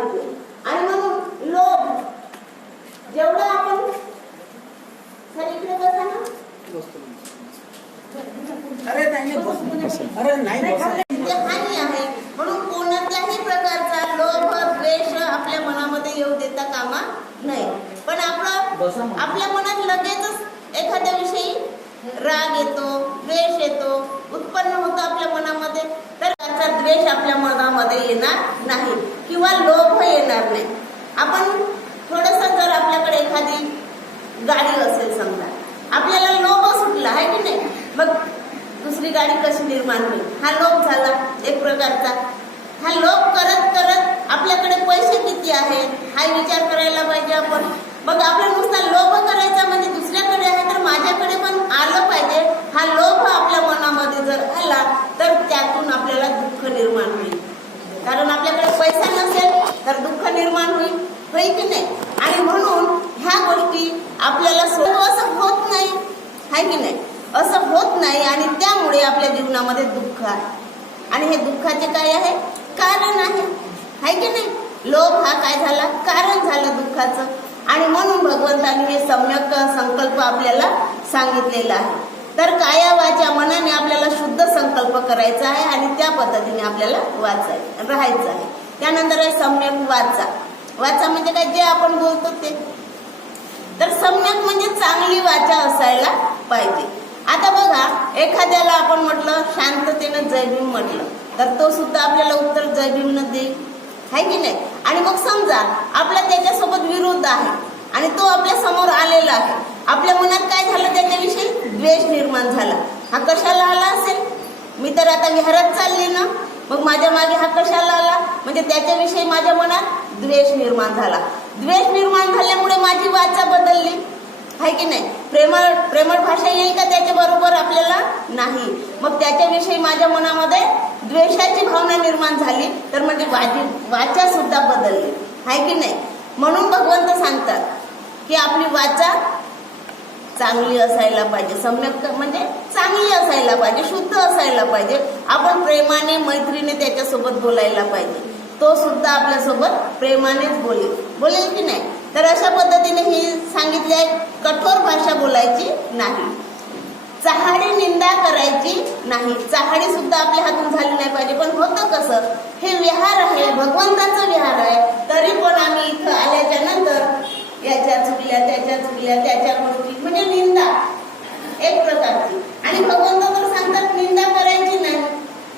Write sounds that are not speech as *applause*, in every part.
पाहिजे आणि म्हणून लोभ जेवढं आपण सर इकडे बसा ना अरे नाही बस. अरे नाही बस. ते हानी आहे म्हणून कोणत्याही प्रकारचा लोभ द्वेष आपल्या मनामध्ये येऊ देता कामा नाही पण आपलं आपल्या मनात लगेचच एखाद्या विषयी राग येतो द्वेष येतो उत्पन्न होतो आपल्या मनामध्ये तर त्याचा द्वेष आपल्या मनामध्ये येणार नाही किंवा लोभ येणार नाही आपण थोडस जर आपल्याकडे एखादी गाडी असेल समजा आपल्याला लोभ सुटला आहे की नाही मग दुसरी गाडी कशी निर्माण होईल हा लोभ झाला एक प्रकारचा हा लोभ करत करत आपल्याकडे पैसे किती आहेत? हा विचार करायला पाहिजे आपण. मग आपला नुसता लोभ करायचा म्हणजे दुसऱ्याकडे आहे तर माझ्याकडे पण आलं पाहिजे. हा लोभ आपल्या मनामध्ये जर आला तर त्यातून आपल्याला दुःख निर्माण होईल. कारण आपल्याकडे पैसा नसेल तर दुःख निर्माण होईल. होईल की नाही? आणि म्हणून ह्या गोष्टी आपल्याला सर्व असं होत नाही. आहे की नाही? असं होत नाही आणि त्यामुळे आपल्या जीवनामध्ये दुःख आहे. आणि हे दुःखाचे काय आहे? कारण आहे. आहे की नाही? लोभ हा काय झाला? कारण झालं दुःखाचं. आणि म्हणून भगवंताने हे सम्यक संकल्प आपल्याला सांगितलेला आहे. तर काया वाच्या मनाने आपल्याला शुद्ध संकल्प करायचा आहे आणि त्या पद्धतीने आपल्याला वाचाय राहायचं आहे. त्यानंतर आहे सम्यक वाचा. वाचा म्हणजे काय? जे आपण बोलतो ते. तर सम्यक म्हणजे चांगली वाचा असायला पाहिजे. आता बघा एखाद्याला आपण म्हटलं शांततेनं जयभीम म्हटलं तर तो सुद्धा आपल्याला उत्तर जयभीमनं देईल. आहे की नाही? आणि मग समजा आपला त्याच्यासोबत विरोध आहे आणि तो आपल्यासमोर आलेला आहे आपल्या मनात काय झालं त्याच्याविषयी? द्वेष निर्माण झाला. हा कशाला आला असेल? मी तर आता विहारात चालले ना. मग माझ्या मागे हा कशाला आला? म्हणजे त्याच्याविषयी माझ्या मनात द्वेष निर्माण झाला. द्वेष निर्माण झाल्यामुळे माझी वाचा बदलली. आहे की नाही? प्रेमळ प्रेमळ भाषा येईल का त्याच्या बरोबर? आपल्याला नाही. मग त्याच्याविषयी माझ्या मनामध्ये द्वेषाची भावना निर्माण झाली तर म्हणजे वाजी वाचा सुद्धा बदलली. आहे की नाही? म्हणून भगवंत सांगतात की आपली वाचा चांगली असायला पाहिजे सम्यक म्हणजे चांगली असायला पाहिजे शुद्ध असायला पाहिजे. आपण प्रेमाने मैत्रीने त्याच्यासोबत बोलायला पाहिजे. तो सुद्धा आपल्यासोबत प्रेमानेच बोलेल. बोलेल की नाही? तर अशा पद्धतीने ही सांगितली आहे कठोर भाषा बोलायची नाही. चहाडी निंदा करायची नाही. चहाडी सुद्धा आपल्या हातून झाली नाही पाहिजे. पण होतं कसं? हे विहार आहे भगवंताचं विहार आहे. तरी पण आम्ही इथं आल्याच्यानंतर याच्या चुकल्या त्याच्या चुकल्या त्याच्या गोष्टी. म्हणजे निंदा. एक प्रकारची. आणि भगवंत तर सांगतात निंदा करायची नाही.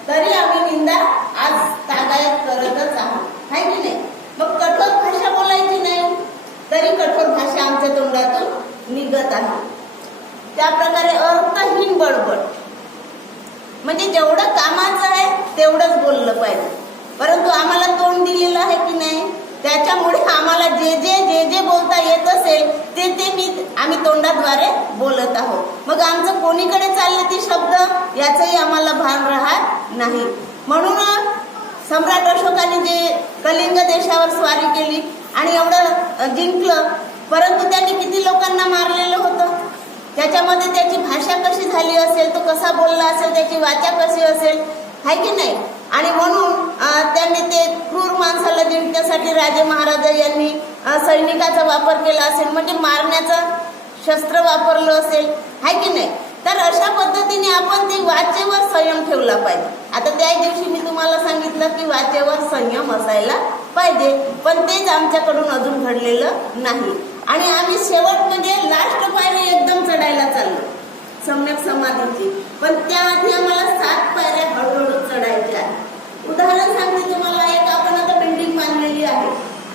तरी आम्ही निंदा आज तागायत करतच आहोत. आहे की नाही मग कठोर भाषा बोलायची नाही तरी कठोर भाषा आमच्या तोंडातून त्या प्रकारे अर्थहीन बडबड म्हणजे जेवढं कामाचं आहे तेवढंच बोललं पाहिजे. परंतु आम्हाला तोंड दिलेलं आहे की नाही त्याच्यामुळे आम्हाला जे जे जे जे बोलता येत असेल ते ते मी आम्ही तोंडाद्वारे बोलत आहोत. मग आमचं कोणीकडे चालले ते शब्द? याचंही आम्हाला भान राहत नाही. म्हणून सम्राट अशोकाने जे कलिंग देशावर स्वारी केली आणि एवढं जिंकलं परंतु त्यांनी किती लोकांना मारलेलं होतं? त्याच्यामध्ये त्याची भाषा कशी झाली असेल तो कसा बोलला असेल त्याची वाचा कशी असेल आहे की नाही? आणि म्हणून त्यांनी ते क्रूर माणसाला जिंकण्यासाठी राजे महाराजा यांनी सैनिकाचा वापर केला असेल म्हणजे मारण्याचं शस्त्र वापरलं असेल आहे की नाही? तर अशा पद्धतीने आपण ते वाचेवर संयम ठेवला पाहिजे. आता त्या दिवशी मी तुम्हाला सांगितलं की वाचेवर संयम असायला पाहिजे पण तेच आमच्याकडून अजून घडलेलं नाही. आणि आम्ही शेवट म्हणजे लास्ट पायरी एकदम चढायला चाललो. सम्यक समाधीची. पण त्याआधी आम्हाला सात पायऱ्या हळूहळू चढायच्या उदाहरण सांगते तुम्हाला एक आपण आता बिल्डिंग बांधलेली आहे.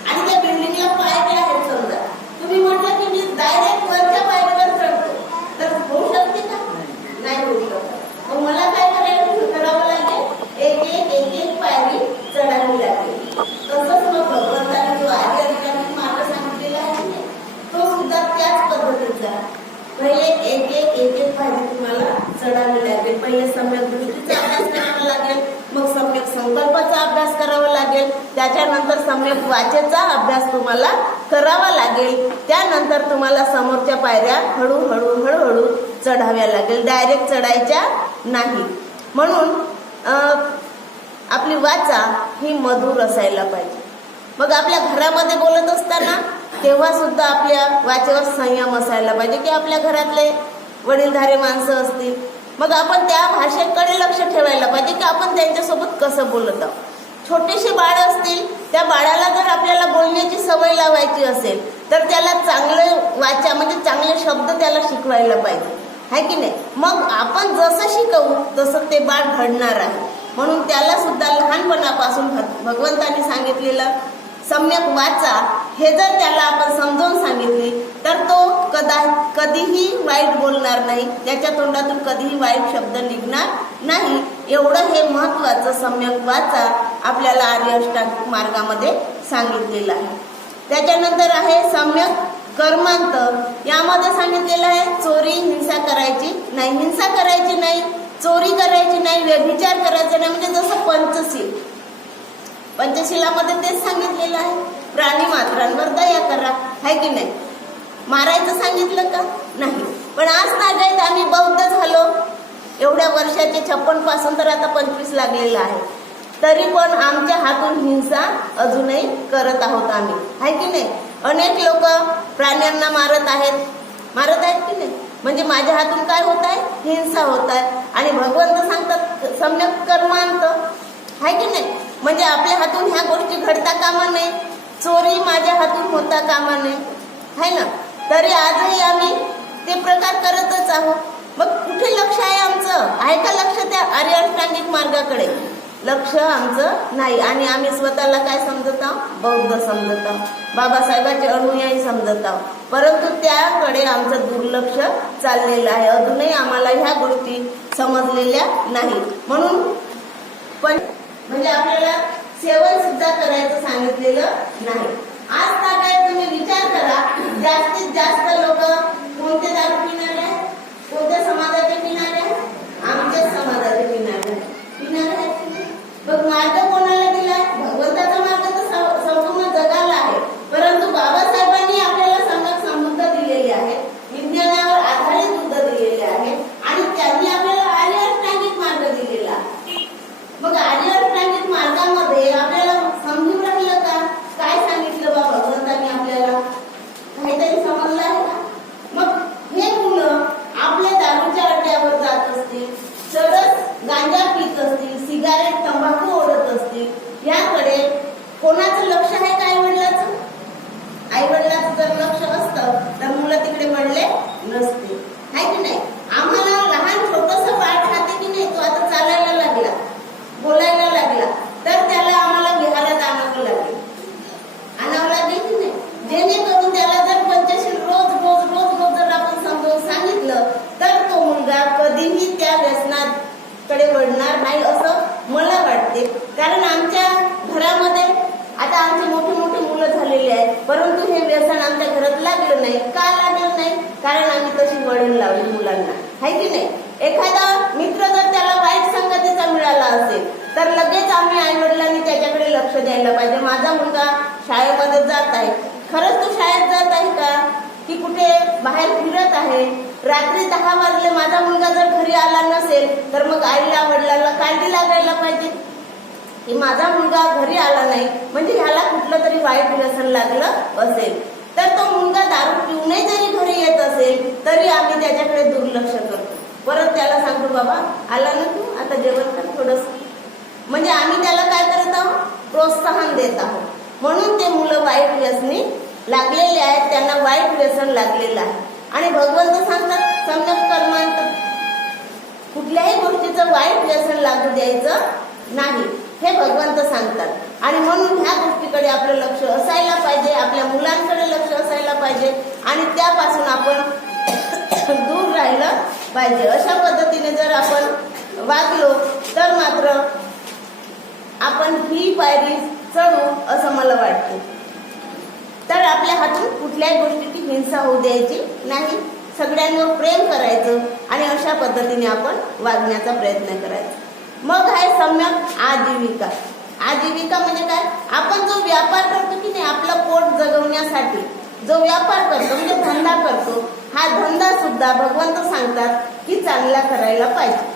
आणि त्या बिल्डिंगला पायऱ्या भाजी तुम्हाला चढावे लागेल. पहिले सम्यक दृष्टीचा अभ्यास करावा लागेल मग सम्यक संकल्पाचा अभ्यास करावा लागेल. त्याच्यानंतर सम्यक वाचेचा अभ्यास तुम्हाला करावा लागेल. त्यानंतर तुम्हाला समोरच्या पायऱ्या हळूहळू हळूहळू चढाव्या लागेल. डायरेक्ट चढायच्या नाही. म्हणून आपली वाचा ही मधुर असायला पाहिजे. मग आपल्या घरामध्ये बोलत असताना तेव्हा सुद्धा आपल्या वाचेवर संयम असायला पाहिजे की आपल्या घरातले वडीलधारे माणसं असतील. मग आपण त्या भाषेकडे लक्ष ठेवायला पाहिजे की आपण त्यांच्यासोबत कसं बोलत आहोत. छोटेसे बाळ असतील त्या बाळाला जर आपल्याला बोलण्याची सवय लावायची असेल तर त्याला चांगलं वाचा म्हणजे चांगले शब्द त्याला शिकवायला पाहिजे. आहे की नाही? मग आपण जसं शिकवू तसं ते बाळ घडणार आहे. म्हणून त्याला सुद्धा लहानपणापासून भगवंतांनी सांगितलेलं सम्यक वाचा हे जर त्याला आपण समजावून सांगितले तर तो कदा कधीही वाईट बोलणार नाही. त्याच्या तोंडातून कधीही वाईट शब्द निघणार नाही. एवढं हे महत्वाचं सम्यक वाचा आपल्याला आर्य मार्गामध्ये सांगितलेलं आहे. त्याच्यानंतर आहे सम्यक कर्मांत. यामध्ये सांगितलेलं आहे चोरी हिंसा करायची नाही. हिंसा करायची नाही चोरी करायची नाही व्यभिचार करायचा नाही. म्हणजे जसं पंचशील. पंचशिलामध्ये तेच सांगितलेलं आहे. प्राणी मात्रांवर दया करा. आहे की नाही? मारायचं सांगितलं का? नाही. पण आज नागायत आम्ही बौद्ध झालो. एवढ्या वर्षाचे छप्पनपासून तर आता पंचवीस लागलेलं आहे. तरी पण आमच्या हातून हिंसा अजूनही करत आहोत आम्ही. आहे की नाही? अनेक लोक प्राण्यांना मारत आहेत. मारत आहेत की नाही? म्हणजे माझ्या हातून काय होत आहे? हिंसा होत आहे. आणि भगवंत सांगतात सम्यक कर्मांत आहे की नाही? म्हणजे आपल्या हातून ह्या गोष्टी घडता कामा नये. चोरी माझ्या हातून होता कामा नये. है ना? तरी आजही आम्ही ते प्रकार करतच आहोत. मग कुठे लक्ष आहे आमचं? आहे का लक्ष त्या आर्यअष्टांगिक मार्गाकडे? लक्ष आमचं नाही. आणि आम्ही स्वतःला काय समजत आहोत? बौद्ध समजत आहोत. बाबासाहेबांचे अनुयायी समजत आहोत. परंतु त्याकडे आमचं दुर्लक्ष चाललेलं आहे. अजूनही आम्हाला ह्या गोष्टी समजलेल्या नाही म्हणून पण म्हणजे आपल्याला सेवन सुद्धा करायचं सांगितलेलं नाही. आज काय तुम्ही विचार करा जास्तीत जास्त लोक कोणते दारू पिणारे आहेत कोणत्या समाजाचे पिणारे आहेत आमच्याच समाजाचे पिणारे आहेत पिणारे आहेत की नाही? मग मार्ग कोणाला दिलाय भगवंताचा मार्ग तर सं- संपूर्ण जगाला आहे परंतु बाबासाहेबांनी आपल्याला सम्यक समृद्ध दिलेले आहे विज्ञानावर आधारित बुद्ध दिलेले आहे आणि त्यांनी आपल्याला आर्य अष्टांगिक मार्ग दिलेला आहे मग आर्य अष्टांगिक मार्गामध्ये आपल्याला समजून राहिलं का काय सांगितलं बा भगवंतांनी आपल्याला काहीतरी समजलं आहे का मग हे मुलं आपल्या दारूच्या अड्ड्यावर जात असतील चरस गांजा पित असतील सिगारेट तंबाखू ओढत असतील याकडे कोणाचं लक्ष आहे का आई वडिलाचं आई वडिलाचं जर लक्ष असतं तर मुलं तिकडे पडले नसते आहे की नाही आम्हाला लहान छोटस बाळ खाते की नाही तो आता चालायला लागला बोलायला लागला तर त्याला आम्हाला विहारात आणावं लागेल आणावं लागेल की नाही जेणेकरून त्याला जर पंचशील रोज रोज रोज रोज जर आपण समजावून सांगितलं तर तो मुलगा कधीही त्या व्यसनाकडे वळणार नाही असं मला वाटते कारण आमच्या घरामध्ये आता आमची मोठी मोठी मुलं झालेली आहेत परंतु हे व्यसन आमच्या घरात लागलं नाही का लागलं नाही कारण आम्ही तशी वळण लावली मुलांना आहे की नाही? एखादा मित्र जर त्याला वाईट संगतीचा मिळाला असेल तर लगेच आम्ही आई वडिलांनी त्याच्याकडे लक्ष द्यायला पाहिजे. माझा मुलगा शाळेमध्ये जात आहे. खरंच तो शाळेत जात आहे का? की कुठे बाहेर फिरत आहे? रात्री दहा वाजले माझा मुलगा जर घरी आला नसेल तर मग आईला वडिलांना काळजी लागायला पाहिजे. की माझा मुलगा घरी आला नाही म्हणजे ह्याला कुठलं तरी वाईट व्यसन लागलं असेल. तर तो मुलगा दारू पिऊनही जरी घरी येत असेल तरी आम्ही त्याच्याकडे दुर्लक्ष करतो. परत त्याला सांगतो बाबा आला ना तू? आता जेवण कर थोडस. म्हणजे आम्ही त्याला काय करत आहोत? प्रोत्साहन देत आहोत. म्हणून ते मुलं वाईट व्यसनी लागलेले आहेत. त्यांना वाईट व्यसन लागलेलं आहे. आणि भगवंत सांगतात सम्यक कर्मांत कुठल्याही गोष्टीचं वाईट व्यसन लागू द्यायचं नाही. हे भगवंत सांगतात. आणि म्हणून ह्या गोष्टीकडे आपलं लक्ष असायला पाहिजे आपल्या मुलांकडे लक्ष असायला पाहिजे आणि त्यापासून आपण *coughs* दूर राहिलं पाहिजे. अशा पद्धतीने जर आपण वागलो तर मात्र आपण ही पायरी चढू असं मला वाटतं. तर आपल्या हातून कुठल्याही गोष्टीची हिंसा होऊ द्यायची नाही. सगळ्यांवर प्रेम करायचं आणि अशा पद्धतीने आपण वागण्याचा प्रयत्न करायचा. मग आहे सम्यक आजीविका. आजीविका म्हणजे काय? आपण जो व्यापार करतो की नाही आपलं पोट जगवण्यासाठी जो व्यापार करतो म्हणजे धंदा करतो हा धंदा सुद्धा भगवंत सांगतात की चांगला करायला पाहिजे.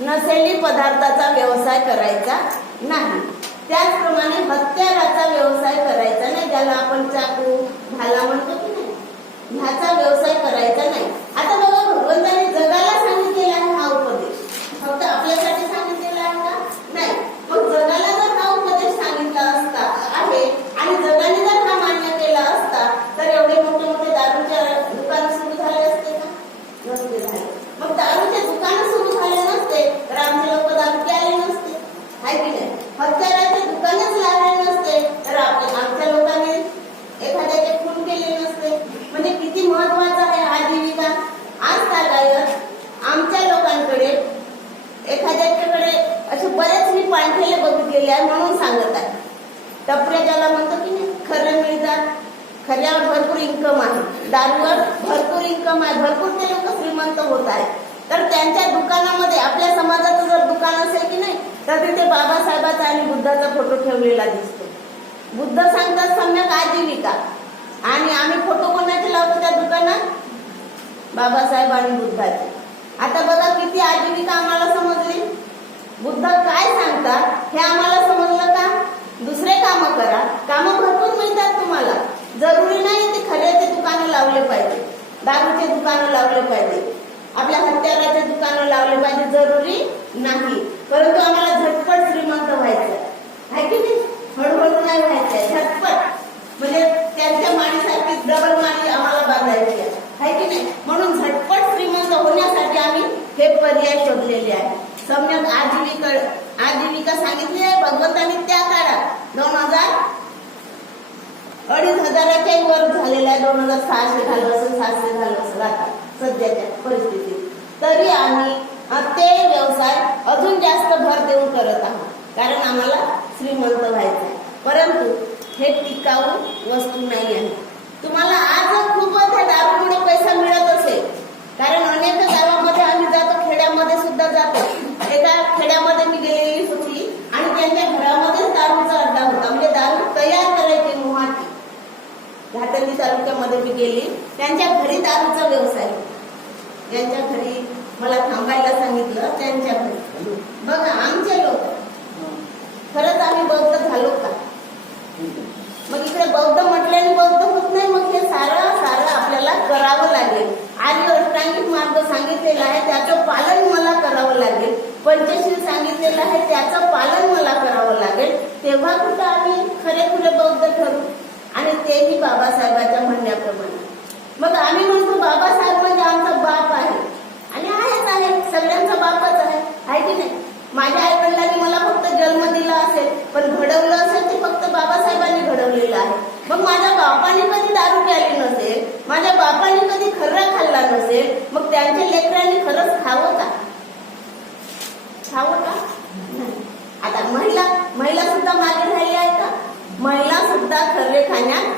नसेली पदार्थाचा व्यवसाय करायचा नाही. त्याचप्रमाणे हत्याराचा व्यवसाय करायचा नाही ज्याला आपण चाकू भाला म्हणतो की नाही. ह्याचा व्यवसाय करायचा नाही. आता बघा भगवंताने जगाला सांगितलेला आहे हा उपदेश फक्त आपल्यासाठी सांगितलेला आहे का नाही मग जगाला जर हा उपदेश सांगितला असता आहे आणि जगाने जर हा मान्य केला असता तर एवढे मोठे मोठे दारूच्या दुकान सुरू झाले असते का नसते झाले मग दारूचे दुकान सुरू झाले नसते तर आमचे लोक दारू प्यायले नसते आहे की नाही हत्याराचे दुकानच लागले नसते तर आपल्या आमच्या लोकांनी एखाद्याचे खून केले नसते म्हणजे किती महत्त्वाचा आहे आजीविका आज तागायत आमच्या लोकांकडे एखाद्याच्याकडे असे बरेच मी केलेली आहे म्हणून सांगत आहे. टपऱ्या ज्याला म्हणतो की नाही खरं मिळतात खऱ्यावर भरपूर इन्कम आहे. दारूवर भरपूर इन्कम आहे भरपूर ते लोक श्रीमंत होत आहेत. तर त्यांच्या दुकानामध्ये आपल्या समाजाचं जर दुकान असेल की नाही तर तिथे बाबासाहेबाचा आणि बुद्धाचा फोटो ठेवलेला दिसतो. बुद्ध सांगतात सम्यक आजीविका आणि आम्ही फोटो कोणाचे लावतो त्या दुकानात? बाबासाहेब आणि बुद्धाचे. आता बघा किती आजीविका आम्हाला समजली. बुद्ध काय सांगतात हे आम्हाला समजलं का? दुसरे काम करा. काम भरपूर मिळतात तुम्हाला. जरुरी नाही ते खऱ्याचे दुकानं लावले पाहिजे. दारूचे दुकानं लावले पाहिजे. आपल्या हत्याराचे दुकानं लावले पाहिजे. जरुरी नाही. परंतु आम्हाला झटपट श्रीमंत व्हायचं आहे की नाही? हळूहळू नाही व्हायचंय. झटपट. म्हणजे त्यांच्या माणीसारखी डबल माणी आम्हाला बांधायची आहे. आहे की नाही? म्हणून झटपट श्रीमंत होण्यासाठी आम्ही हे पर्याय शोधलेले आहे सम्यक आजीविका आजीविका सांगितली आहे भगवंतांनी त्या काळात दोन हजार अडीच हजाराच्या वर झालेला आहे दोन हजार सहाशे झालं सातशे झालं आता सध्याच्या परिस्थितीत. तरी आम्ही ते व्यवसाय अजून जास्त भर देऊन करत आहोत. कारण आम्हाला श्रीमंत व्हायचं आहे परंतु हे टिकाऊ वस्तू नाही आहे. तुम्हाला आज खूपच त्या दारूमुळे पैसा मिळत असेल. कारण अनेक गावामध्ये आम्ही जातो खेड्यामध्ये सुद्धा जातो एका खेड्यामध्ये मी गेलेली होती आणि त्यांच्या घरामध्येच दारूचा अड्डा होता म्हणजे दारू तयार करायची मोहाची घाटंजी तालुक्यामध्ये गेली. त्यांच्या घरी दारूचा व्यवसाय. त्यांच्या घरी मला थांबायला सांगितलं त्यांच्या घरी. बघा आमचे लोक. खरंच आम्ही बौद्ध झालो का? मग इकडे बौद्ध म्हटल्याने बौद्ध होत नाही मग हे सारं सारं आपल्याला करावं लागेल. आणि अष्टांगिक मार्ग सांगितलेला आहे त्याचं पालन मला करावं लागेल. पंचशील सांगितलेलं आहे त्याचं पालन मला करावं लागेल. तेव्हा कुठं आम्ही खरे खुरे बौद्ध ठरू? आणि तेही बाबासाहेबांच्या म्हणण्याप्रमाणे. मग आम्ही म्हणतो बाबासाहेब म्हणजे आमचा बाप आहे. आणि आहेच आहे. सगळ्यांचा बापच आहे. आहे की नाही? माझ्या आई वडिलांनी मला फक्त जन्म दिला असेल पण घडवलं असेल ते फक्त बाबासाहेबांनी घडवलेलं आहे. मग माझ्या बापाने कधी दारू प्याली नसेल माझ्या बापाने कधी खर्रा खाल्ला नसेल मग त्यांच्या लेकरांनी खरंच खावं का? खावं का? नाही. आता महिला महिला सुद्धा मागे राहिली आहे का? महिला सुद्धा खर्रे खाण्यात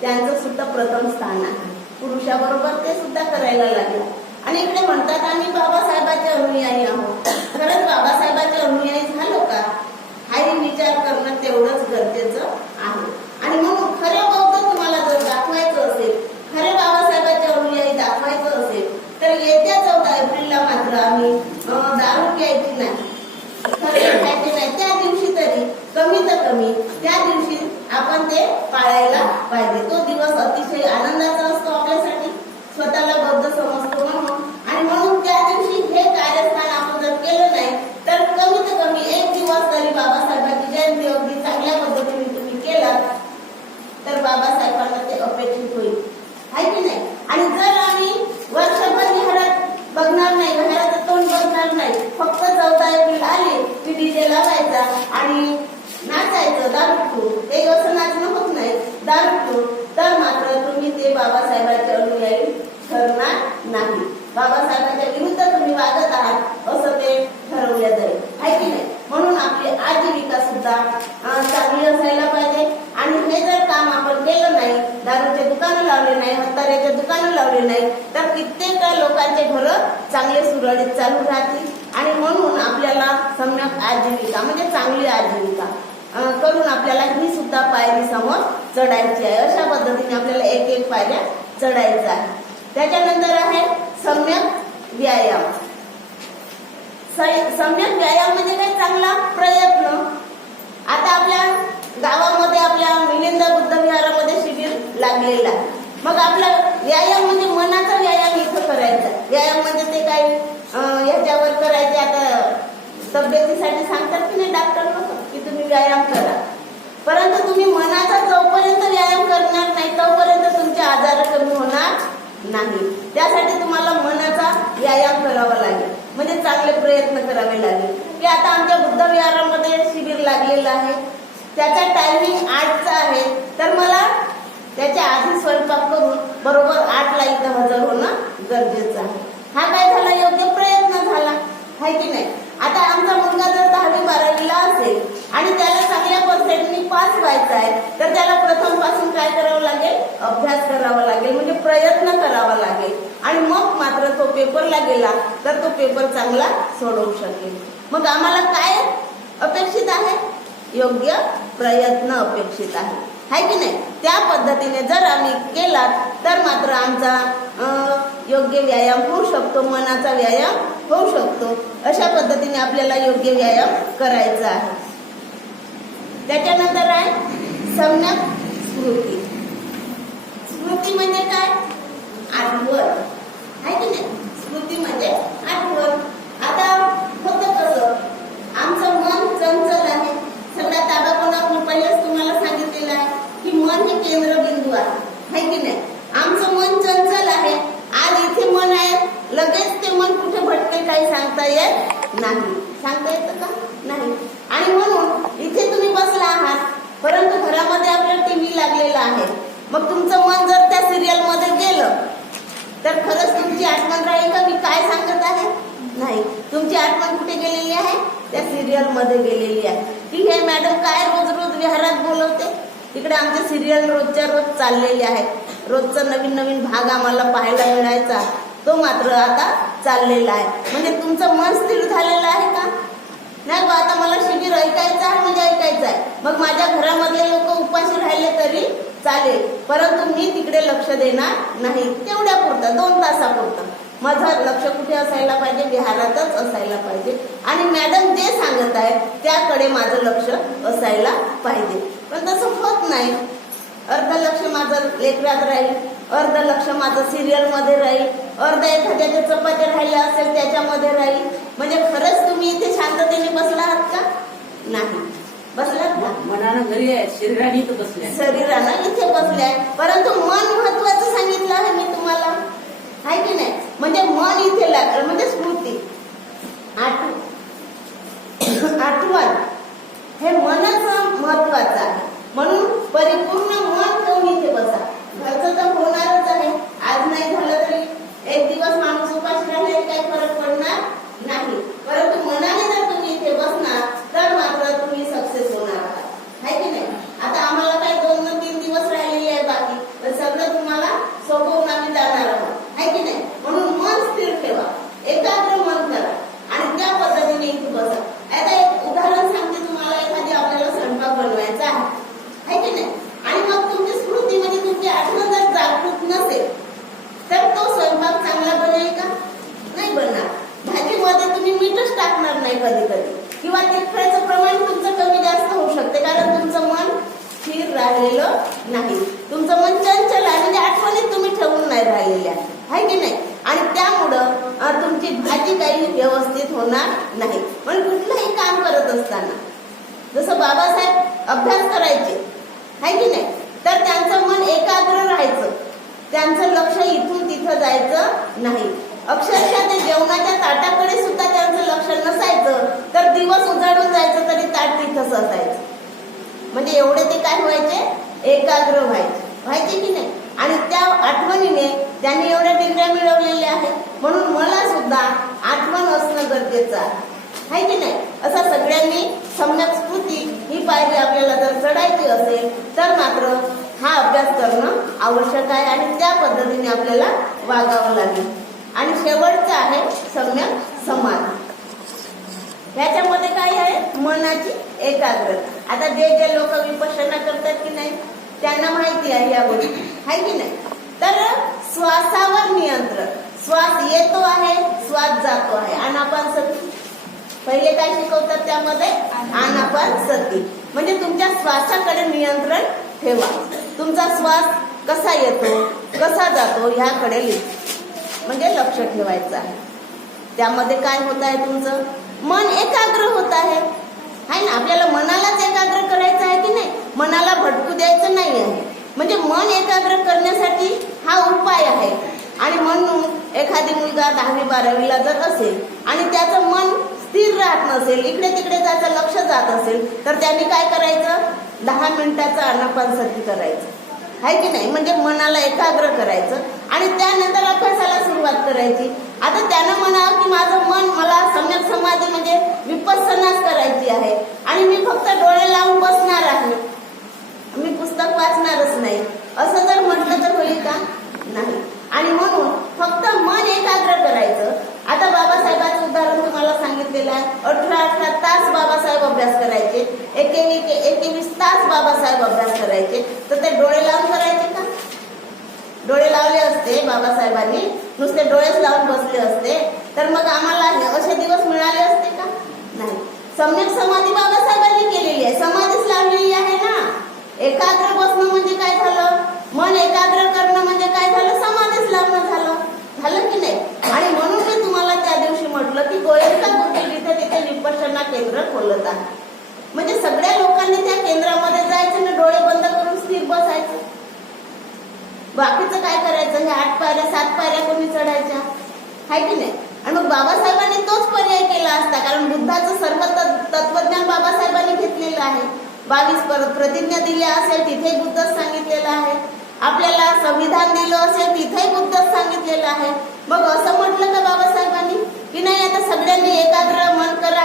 त्यांचं सुद्धा प्रथम स्थान आहे. पुरुषाबरोबर ते सुद्धा करायला लागलं. आणि इकडे म्हणतात आम्ही बाबासाहेबांचे अनुयायी आहोत. खरंच बाबासाहेबांचे अनुयायी झालो का? हाही विचार करणं तेवढंच गरजेचं आहे. आणि म्हणून खरं बौद्ध तुम्हाला जर दाखवायचं असेल खरे बाबासाहेबांचे अनुयायी दाखवायचं असेल तर येत्या चौदा एप्रिलला मात्र आम्ही दारू प्यायची नाही खरे खायचे नाही त्या दिवशी तरी कमी तर कमी त्या दिवशी आपण ते पाळायला पाहिजे. तो दिवस अतिशय आनंदाचा असतो आपल्यासाठी स्वतःला बौद्ध समजतो म्हणून आणि म्हणून त्या दिवशी हे कार्यस्थान आपण जर केलं नाही तर कमीत कमी एक दिवस तरी बाबासाहेबांची जयंती अगदी चांगल्या पद्धतीने तुम्ही केलात तर बाबासाहेबांना ते अपेक्षित होईल आहे की नाही आणि जर आम्ही वर्षभर घरात बघणार नाही घराचं तोंड बघणार नाही फक्त चौदा एप्रिल आली की डीजे लावायचा आणि नाचायचं दारू पिऊन ते असं नाचणं होत नाही दारू पिऊन तर मात्र तुम्ही ते बाबासाहेबांचे अनुयायी ठरणार नाही बाबासाहेबांच्या विरुद्ध तुम्ही वागत आहात असं ते ठरवलं जाईल आहे की नाही म्हणून आपली आजीविका चांगली असायला पाहिजे. आणि हे जर काम आपण केलं नाही दारूचे दुकानं लावले नाही हत्याऱ्याचे दुकानं लावले नाही तर कित्येक लोकांचे घर चांगले सुरळीत चालू राहतील. आणि म्हणून आपल्याला सम्यक आजीविका म्हणजे चांगली आजीविका करून आपल्याला ही सुद्धा पायरी समोर चढायची आहे. अशा पद्धतीने आपल्याला एक एक पायऱ्या चढायचं आहे त्याच्यानंतर आहे सम्यक व्यायाम. सम्यक व्यायाम म्हणजे काय? चांगला प्रयत्न. आता आपल्या गावामध्ये आपल्या मिलिंद बुद्ध विहारामध्ये शिबिर लागलेला आहे. मग आपला व्यायाम म्हणजे मनाचा व्यायाम इथं करायचा. व्यायाम म्हणजे ते काही ह्याच्यावर करायचे. आता तब्येतीसाठी सांगतात की नाही डॉक्टर लोक की तुम्ही व्यायाम करा. परंतु तुम्ही मनाचा जोपर्यंत व्यायाम करणार नाही तोपर्यंत तुमचे आजार कमी होणार नाही. त्यासाठी तुम्हाला मनाचा व्यायाम करावा लागेल. म्हणजे चांगले प्रयत्न करावे लागेल. की आता आमच्या बुद्ध विहारामध्ये शिबिर लागलेलं आहे. त्याचा टायमिंग आठचा आहे. तर मला त्याच्या आधी स्वयंपाक करून बरोबर आठला इथं हजर होणं गरजेचं आहे. हा काय झाला? योग्य प्रयत्न झाला. आहे की नाही? आता आमचा मुलगा जर दहावी बारावीला असेल आणि त्याला चांगल्या पर्सेंटनी पास व्हायचा आहे तर त्याला प्रथमपासून काय करावं लागेल? अभ्यास करावा लागेल. म्हणजे प्रयत्न करावा लागेल. आणि मग मात्र तो पेपरला गेला तर तो पेपर चांगला सोडवू शकेल. मग आम्हाला काय अपेक्षित आहे? योग्य प्रयत्न अपेक्षित आहे. आहे की नाही? त्या पद्धतीने जर आम्ही केला तर मात्र आमचा योग्य व्यायाम होऊ शकतो मनाचा व्यायाम होऊ शकतो. अशा पद्धतीने आपल्याला योग्य व्यायाम करायचा आहे. त्याच्यानंतर आहे सम्यक स्मृती. स्मृती म्हणजे काय? आठवण. आहे की नाही? स्मृती म्हणजे आठवण. आता होतं कसं आमचं मन चंचल आहे. सगळ्या ताबा कोणा पहिलेच तुम्हाला सांगितलेलं आहे की मन हे केंद्रबिंदू आहे. है की नाही? आमचं मन चंचल आहे. आज इथे मन आहे. लगेच ते मन कुठे भटके काही सांगता येत नाही. सांगता येतं का? नाही. आणि म्हणून इथे तुम्ही बसला आहात. परंतु घरामध्ये आपल्या टीव्ही लागलेला आहे. मग तुमचं मन जर त्या सिरियलमध्ये गेलं तर खरंच तुमची आठवण राहील का? मी काय सांगत आहे? नाही तुमची आठवण कुठे गेलेली आहे? त्या सिरियलमध्ये गेलेली आहे. की हे मॅडम काय रोज रोज विहारात बोलवते? तिकडे आमचे सिरियल रोजच्या रोज चाललेले आहेत रोजचा नवीन नवीन भाग आम्हाला पाहायला मिळायचा. तो मात्र आता चाललेला आहे. म्हणजे तुमचं मन स्थिर झालेलं आहे का? नाही बा आता मला शिबिर ऐकायचं आहे म्हणजे ऐकायचं आहे. मग माझ्या घरामधले लोक उपाशी राहिले तरी चालेल. परंतु मी तिकडे लक्ष देणार नाही. तेवढ्या पुरतं दोन तासापुरतं. माझं लक्ष कुठे असायला पाहिजे? विहारातच असायला पाहिजे. आणि मॅडम जे सांगत आहे त्याकडे माझं लक्ष असायला पाहिजे. पण तसं होत नाही. अर्ध लक्ष माझं लेकरात राहील. अर्ध लक्ष माझं सिरियलमध्ये राहील. अर्ध एखाद्याच्या चपात्या राहिल्या असेल त्याच्यामध्ये राहील. म्हणजे खरंच तुम्ही इथे शांततेने बसला आहात का? नाही. बसलात मनानं घरी आहे. शरीराने इथं बसल्या शरीरानं इथे बसले आहे. परंतु मन महत्वाचं सांगितलं आहे मी तुम्हाला. आहे की नाही? म्हणजे मन इथे लागलं म्हणजे स्मृती. आठव. आठवण. हे मनच महत्वाचं आहे. म्हणून परिपूर्ण मन ठेवून इथे बसा. घरचं तर होणारच आहे. आज नाही झालं तरी एक दिवस माणूस उपाशी राहिले काही फरक पडणार नाही परंतु मनाने जर तुम्ही इथे बसणार तर मात्र तुम्ही सक्सेस होणार आहात आहे की नाही आता आम्हाला काही दोन न तीन दिवस राहिलेले आहे बाकी तर सगळं तुम्हाला सोपवून आम्ही जाणार आहोत आहे की नाही म्हणून मन स्थिर ठेवा एकाग्र मन करा आणि त्या पद्धतीने इथे बसा आता एक उदाहरण सांगते तुम्हाला एखादी आपल्याला स्वयंपाक बनवायचा आहे आहे की नाही आणि मग तुमची स्मृती म्हणजे तुमची आठवण जर जागृत नसेल तर तो स्वयंपाक चांगला बनेल का नाही बनणार भाजीमध्ये तुम्ही मीठच टाकणार नाही कधी कधी किंवा तिखटाचं प्रमाण तुमचं कमी जास्त होऊ शकते कारण तुमचं मन स्थिर राहिलेलं नाही तुमचं मन चंचल आहे म्हणजे आठवणीत तुम्ही ठेवून नाही राहिलेले आहे आहे की नाही आणि त्यामुळं अं, तुमची भाजी काही व्यवस्थित होणार नाही पण कुठलंही काम करत असताना जसं बाबासाहेब अभ्यास करायचे आहे की नाही तर त्यांचं मन एकाग्र राहायचं त्यांचं लक्ष इथून तिथं जायचं नाही. अक्षरशः ते जेवणाच्या ताटाकडे सुद्धा त्यांचं लक्ष नसायचं. तर दिवस उजाडून जायचं तरी ताट तिथंच असायचं म्हणजे एवढे ते काय व्हायचे? एकाग्र व्हायचे. व्हायचे की नाही? आणि त्या आठवणीने त्यांनी एवढ्या डिग्र्या मिळवलेल्या आहेत. म्हणून मला सुद्धा आठवण असणं गरजेचं आहे. आहे की नाही? असं सगळ्यांनी सम्यक स्फूर्ती ही पायरी आपल्याला जर चढायची असेल तर मात्र हा अभ्यास करणं आवश्यक आहे आणि त्या पद्धतीने आपल्याला वागावं लागेल. आणि शेवटचं आहे सम्यक समाज ह्याच्यामध्ये काय आहे मनाची एकाग्रता. आता जे जे लोक विपश्यना करतात की नाही त्यांना माहिती आहे या गोष्टी. आहे की नाही? तर श्वासावर नियंत्रण. श्वास येतो आहे श्वास जातो आहे. अनापान सती. पहिले काय शिकवतात त्यामध्ये? अनापान सती. म्हणजे तुमच्या श्वासाकडे नियंत्रण ठेवा. तुमचा श्वास कसा येतो कसा जातो ह्याकडे लि- म्हणजे लक्ष ठेवायचं आहे. त्यामध्ये काय होत आहे तुमचं? मन एकाग्र होत आहे. आहे ना आपल्याला मनालाच एकाग्र करायचं आहे की नाही? मनाला भटकू द्यायचं नाही आहे. म्हणजे मन एकाग्र करण्यासाठी हा उपाय आहे. आणि म्हणून एखादी मुलगा दहावी बारावीला जर असेल आणि त्याचं मन स्थिर राहत नसेल इकडे तिकडे त्याचं लक्ष जात असेल तर त्यांनी काय करायचं? दहा मिनिटाचं अनापानसती करायचं. आहे की नाही? म्हणजे मनाला एकाग्र करायचं. आणि त्यानंतर अभ्यासाला सुरुवात करायची. आता त्यानं म्हणावं की माझं मन मला सम्यक समाधी म्हणजे विपसनाच करायची आहे. आणि मी फक्त डोळे लावून बसणार आहे. मी पुस्तक वाचणारच नाही. असं जर म्हटलं तर होईल का? नाही. आणि म्हणून फक्त मन एकाग्र करायचं. आता बाबासाहेबांचं उदाहरण तुम्हाला सांगितलेलं आहे. अठरा अठरा तास बाबासाहेब अभ्यास करायचे. एक एक एकवीस तास बाबासाहेब अभ्यास करायचे. तर ते डोळे लावून करायचे का? डोळे लावले असते बाबासाहेबांनी. नुसते डोळेच लावून बसले असते. तर मग आम्हाला असे दिवस मिळाले असते का? नाही. सम्यक समाधी बाबासाहेबांनी केलेली आहे. समाधीच लावलेली आहे ना. एकाग्र बसणं म्हणजे काय झालं? मन एकाग्र करणं म्हणजे काय झालं समाधीच लावणं झालं झालं की नाही आणि म्हणून मी तुम्हाला त्या दिवशी म्हटलं की गोयंका गुरुजी जिथे तिथे विपश्यना केंद्र खोलत आहे म्हणजे सगळ्या लोकांनी त्या केंद्रामध्ये जायचं ना डोळे बंद करून स्थिर बसायचं बाकीचं काय करायचं हे आठ पायऱ्या सात पायऱ्या कोणी चढायच्या हाय की नाही आणि मग बाबासाहेबांनी तोच पर्याय केला असता कारण बुद्धाचं सर्व तत्- तत्वज्ञान बाबासाहेबांनी घेतलेलं आहे बावीस पर- प्रतिज्ञा दिल्या असेल तिथे बुद्धच सांगितलेलं आहे आपल्याला संविधान दिलं असेल तिथेही बुद्धच सांगितलेलं आहे मग असं म्हटलं का बाबासाहेबांनी की नाही आता सगळ्यांनी एकाग्र मन करा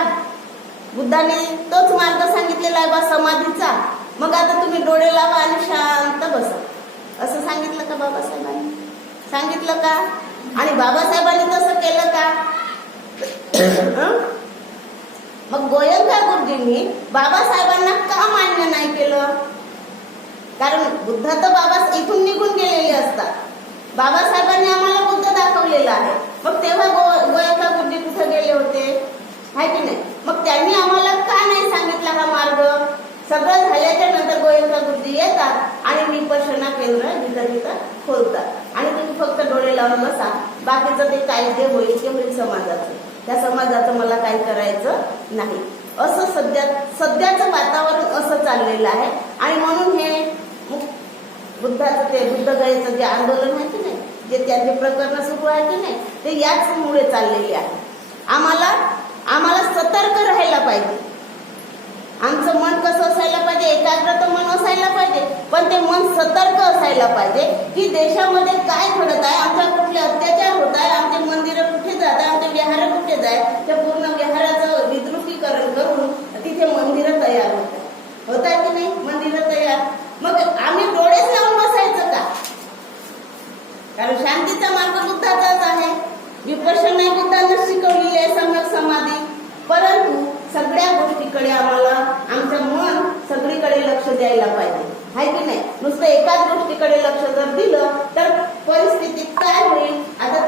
बुद्धाने तोच मार्ग सांगितलेला आहे बा समाधीचा मग आता तुम्ही डोळे लावा आणि शांत बसा असं सांगितलं का बाबासाहेबांनी सांगितलं का? आणि बाबासाहेबांनी तसं केलं का? *coughs* मग गोयंका गुरुजींनी बाबासाहेबांना का मान्य नाही केलं? कारण बुद्ध तर बाबा इथून निघून गेलेले असतात. बाबासाहेबांनी आम्हाला बुद्ध दाखवलेला आहे. मग तेव्हा गो गोयंका गुरुजी कुठे गेले होते. आहे की नाही? मग त्यांनी आम्हाला का नाही सांगितला हा मार्ग? सगळं झाल्याच्यानंतर गोयंका गुरुजी येतात आणि विपश्यना केंद्र जिथं तिथं खोलतात. आणि तुम्ही फक्त डोळे लावून बसा. बाकीचं ते कायदे होईल ते होईल समाजाचं. त्या समाजाचं मला काही करायचं नाही. असं सध्या सध्याचं वातावरण असं चाललेलं आहे. आणि म्हणून हे बुद्धाचं ते बुद्धगयेचं जे आंदोलन आहे की नाही जे त्यांचे प्रकरण सुरू आहे की नाही ते याच मुळे चाललेले आहे. आम्हाला आम्हाला सतर्क राहायला पाहिजे. आमचं मन कसं असायला पाहिजे एकाग्र मन असायला पाहिजे पण ते मन सतर्क असायला पाहिजे की देशामध्ये काय घडत आहे आमच्या कुठले अत्याचार होत आहे आमचे मंदिरं कुठे जात आहे आमचे विहार कुठे जाय त्या पूर्ण विहाराचं विद्रुपीकरण करून तिथे मंदिरं तयार होत आहे होत आहे की नाही? मंदिरं तयार. मग आम्ही डोळेच लावून बसायचं का? कारण शांतीचा मार्ग बुद्धाचाच आहे. विपश्यना बुद्धानं शिकवलेली आहे सम्यक समाधी परंतु सगळ्या गोष्टीकडे आम्हाला आमचं मन सगळीकडे लक्ष द्यायला पाहिजे. आहे की नाही? नुसतं एकाच गोष्टीकडे लक्ष जर दिलं तर परिस्थितीत काय होईल. आता